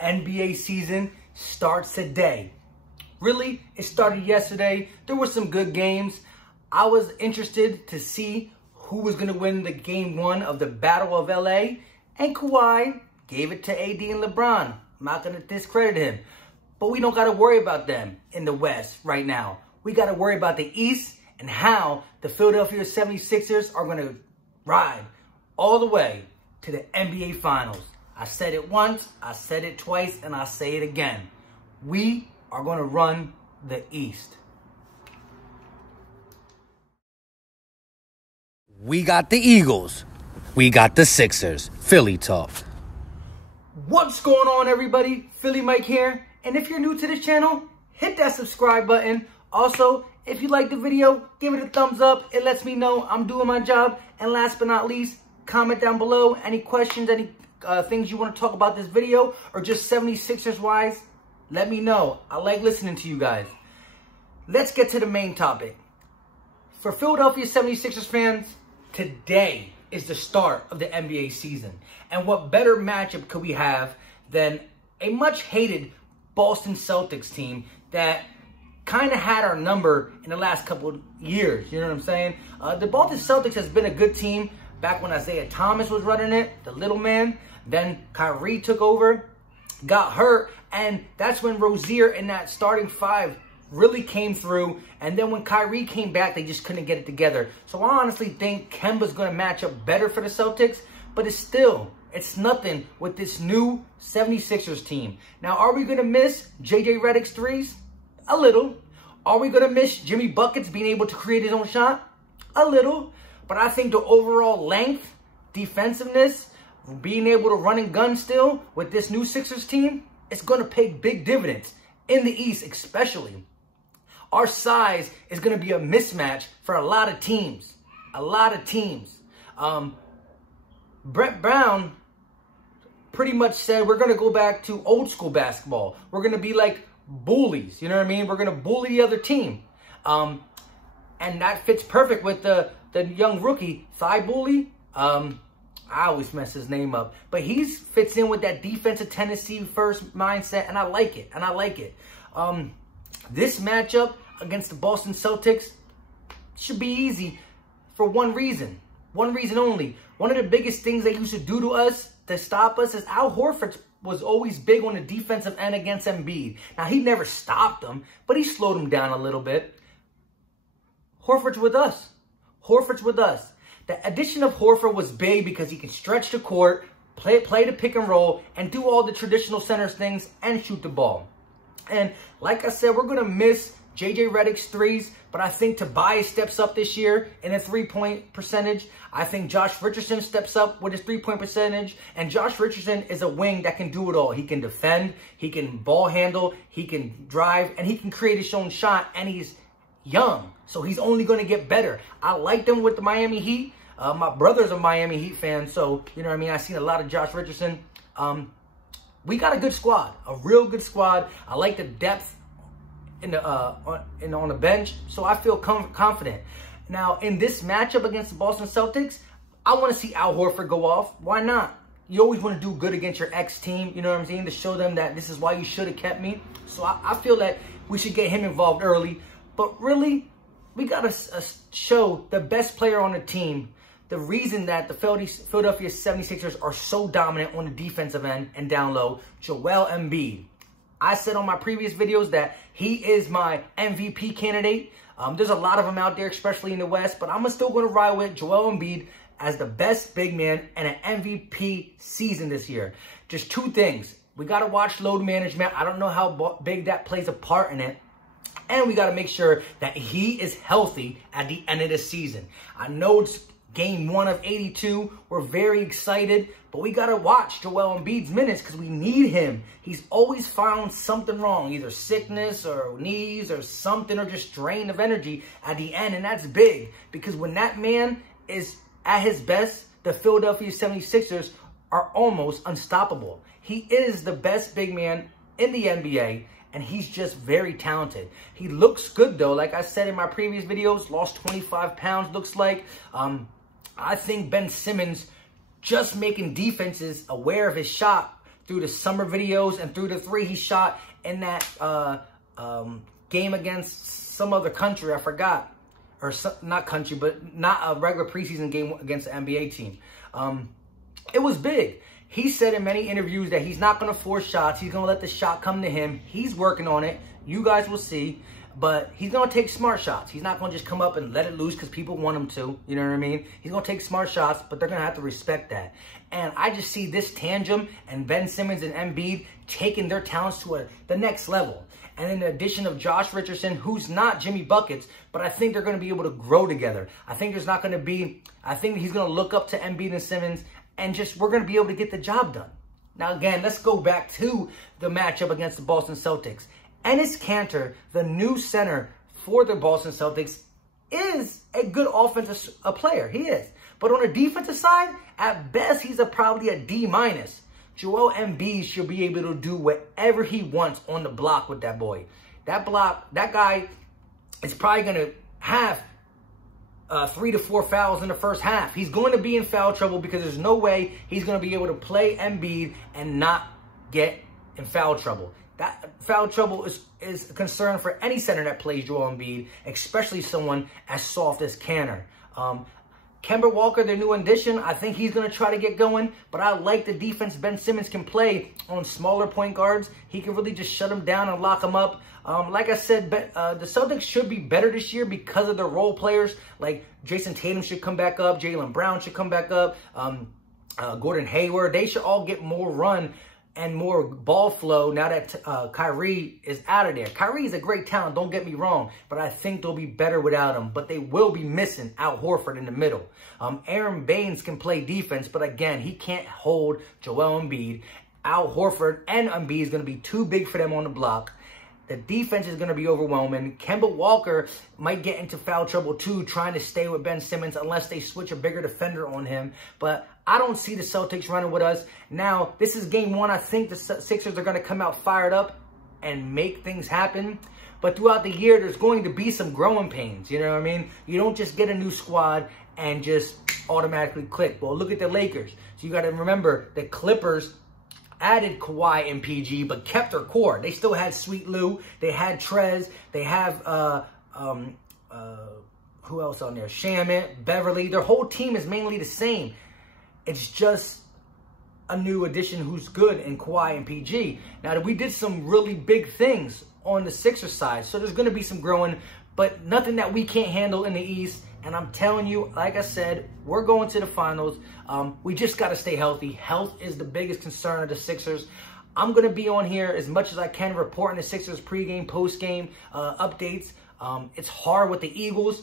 NBA season starts today. Really, it started yesterday. There were some good games. I was interested to see who was going to win the game one of the Battle of LA. And Kawhi gave it to AD and LeBron. I'm not going to discredit him. But we don't got to worry about them in the West right now. We got to worry about the East and how the Philadelphia 76ers are going to ride all the way to the NBA Finals. I said it once, I said it twice, and I say it again. We are going to run the East. We got the Eagles. We got the Sixers. Philly talk. What's going on, everybody? Philly Mike here. And if you're new to this channel, hit that subscribe button. Also, if you like the video, give it a thumbs up. It lets me know I'm doing my job. And last but not least, comment down below any questions, any things you want to talk about this video, or just 76ers wise. Let me know. I like listening to you guys. Let's get to the main topic. For Philadelphia 76ers fans, today is the start of the NBA season. And what better matchup could we have than a much hated Boston Celtics team that kind of had our number in the last couple of years. You know what I'm saying? The Boston Celtics has been a good team back when Isaiah Thomas was running it, the little man. Then Kyrie took over, got hurt, and that's when Rozier in that starting five really came through. And then when Kyrie came back, they just couldn't get it together. So I honestly think Kemba's going to match up better for the Celtics, but it's nothing with this new 76ers team. Now, are we going to miss JJ Redick's threes? A little. Are we going to miss Jimmy Buckets being able to create his own shot? A little. But I think the overall length, defensiveness, being able to run and gun still with this new Sixers team, it's going to pay big dividends in the East especially. Our size is going to be a mismatch for a lot of teams. A lot of teams. Brett Brown pretty much said we're going to go back to old school basketball. We're going to be like bullies. You know what I mean? We're going to bully the other team. And that fits perfect with the young rookie, Thigh Bully. I always mess his name up. But he fits in with that defensive tendency first mindset, and I like it. This matchup against the Boston Celtics should be easy for one reason. One reason only. One of the biggest things they used to do to us to stop us is Al Horford was always big on the defensive end against Embiid. Now, he never stopped him, but he slowed him down a little bit. Horford's with us. Horford's with us. The addition of Horford was big because he can stretch the court, play the pick and roll, and do all the traditional centers things and shoot the ball. And like I said, we're going to miss JJ Redick's threes, but I think Tobias steps up this year in a three-point percentage. I think Josh Richardson steps up with his three-point percentage, and Josh Richardson is a wing that can do it all. He can defend, he can ball handle, he can drive, and he can create his own shot, and he's young, so he's only going to get better. I like them with the Miami Heat. My brother's a Miami Heat fan, so, you know what I mean? I've seen a lot of Josh Richardson. We got a good squad, a real good squad. I like the depth in the on the bench, so I feel confident. Now, in this matchup against the Boston Celtics, I want to see Al Horford go off. Why not? You always want to do good against your ex-team, you know what I'm saying, to show them that this is why you should have kept me. So I feel that we should get him involved early. But really, we got to show the best player on the team the reason that the Philadelphia 76ers are so dominant on the defensive end and down low, Joel Embiid. I said on my previous videos that he is my MVP candidate. There's a lot of them out there, especially in the West, but I'm still going to ride with Joel Embiid as the best big man and an MVP season this year. Just two things. We got to watch load management. I don't know how big that plays a part in it. And we got to make sure that he is healthy at the end of the season. I know it's Game 1 of 82. We're very excited, but we got to watch Joel Embiid's minutes because we need him. He's always found something wrong, either sickness or knees or something, or just drain of energy at the end, and that's big because when that man is at his best, the Philadelphia 76ers are almost unstoppable. He is the best big man in the NBA, and he's just very talented. He looks good, though. Like I said in my previous videos, lost 25 pounds, looks like. I think Ben Simmons just making defenses aware of his shot through the summer videos and through the 3 he shot in that game against some other country, I forgot. Or not country, but not a regular preseason game against the NBA team. It was big. He said in many interviews that he's not going to force shots. He's going to let the shot come to him. He's working on it. You guys will see. But he's going to take smart shots. He's not going to just come up and let it loose because people want him to. You know what I mean? He's going to take smart shots, but they're going to have to respect that. And I just see this tandem and Ben Simmons and Embiid taking their talents to the next level. And in the addition of Josh Richardson, who's not Jimmy Buckets, but I think they're going to be able to grow together. I think there's not going to be, I think he's going to look up to Embiid and Simmons, and just we're going to be able to get the job done. Now, again, let's go back to the matchup against the Boston Celtics. Enes Kanter, the new center for the Boston Celtics, is a good offensive player. He is. But on the defensive side, at best, he's probably a D-. Joel Embiid should be able to do whatever he wants on the block with that boy. That guy is probably going to have 3 to 4 fouls in the first half. He's going to be in foul trouble because there's no way he's going to be able to play Embiid and not get in foul trouble. That foul trouble is a concern for any center that plays Joel Embiid, especially someone as soft as Kanter. Kemba Walker, their new addition, I think he's going to try to get going, but I like the defense Ben Simmons can play on smaller point guards. He can really just shut them down and lock them up. Like I said, the Celtics should be better this year because of their role players. Like Jason Tatum should come back up. Jaylen Brown should come back up. Gordon Hayward. They should all get more run and more ball flow now that Kyrie is out of there. Kyrie is a great talent, don't get me wrong, but I think they'll be better without him. But they will be missing Al Horford in the middle. Aaron Baines can play defense, but again, he can't hold Joel Embiid. Al Horford and Embiid is going to be too big for them on the block. The defense is going to be overwhelming. Kemba Walker might get into foul trouble too, trying to stay with Ben Simmons unless they switch a bigger defender on him. But I don't see the Celtics running with us. Now, this is game 1. I think the Sixers are going to come out fired up and make things happen. But throughout the year, there's going to be some growing pains. You know what I mean? You don't just get a new squad and just automatically click. Well, look at the Lakers. So you got to remember the Clippers added Kawhi and PG, but kept their core. They still had Sweet Lou. They had Trez. They have, who else on there? Shamet, Beverly. Their whole team is mainly the same. It's just a new addition who's good in Kawhi and PG. Now, we did some really big things on the Sixers side, so there's going to be some growing, but nothing that we can't handle in the East. And I'm telling you, like I said, we're going to the finals. We just got to stay healthy. Health is the biggest concern of the Sixers. I'm going to be on here as much as I can reporting the Sixers pregame, postgame updates. It's hard with the Eagles.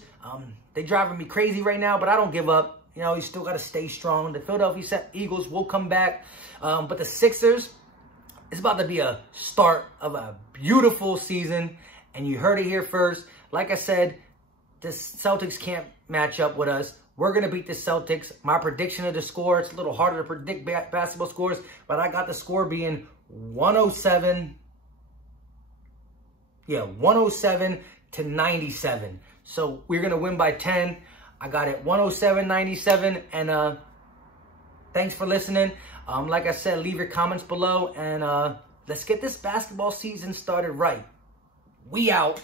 They're driving me crazy right now, but I don't give up. You know, you still got to stay strong. The Philadelphia Eagles will come back. But the Sixers, it's about to be a start of a beautiful season. And you heard it here first. Like I said, the Celtics can't match up with us. We're going to beat the Celtics. My prediction of the score, it's a little harder to predict basketball scores, but I got the score being 107. Yeah, 107 to 97. So we're going to win by 10. I got it 107-97. And thanks for listening. Like I said, leave your comments below. And let's get this basketball season started right. We out.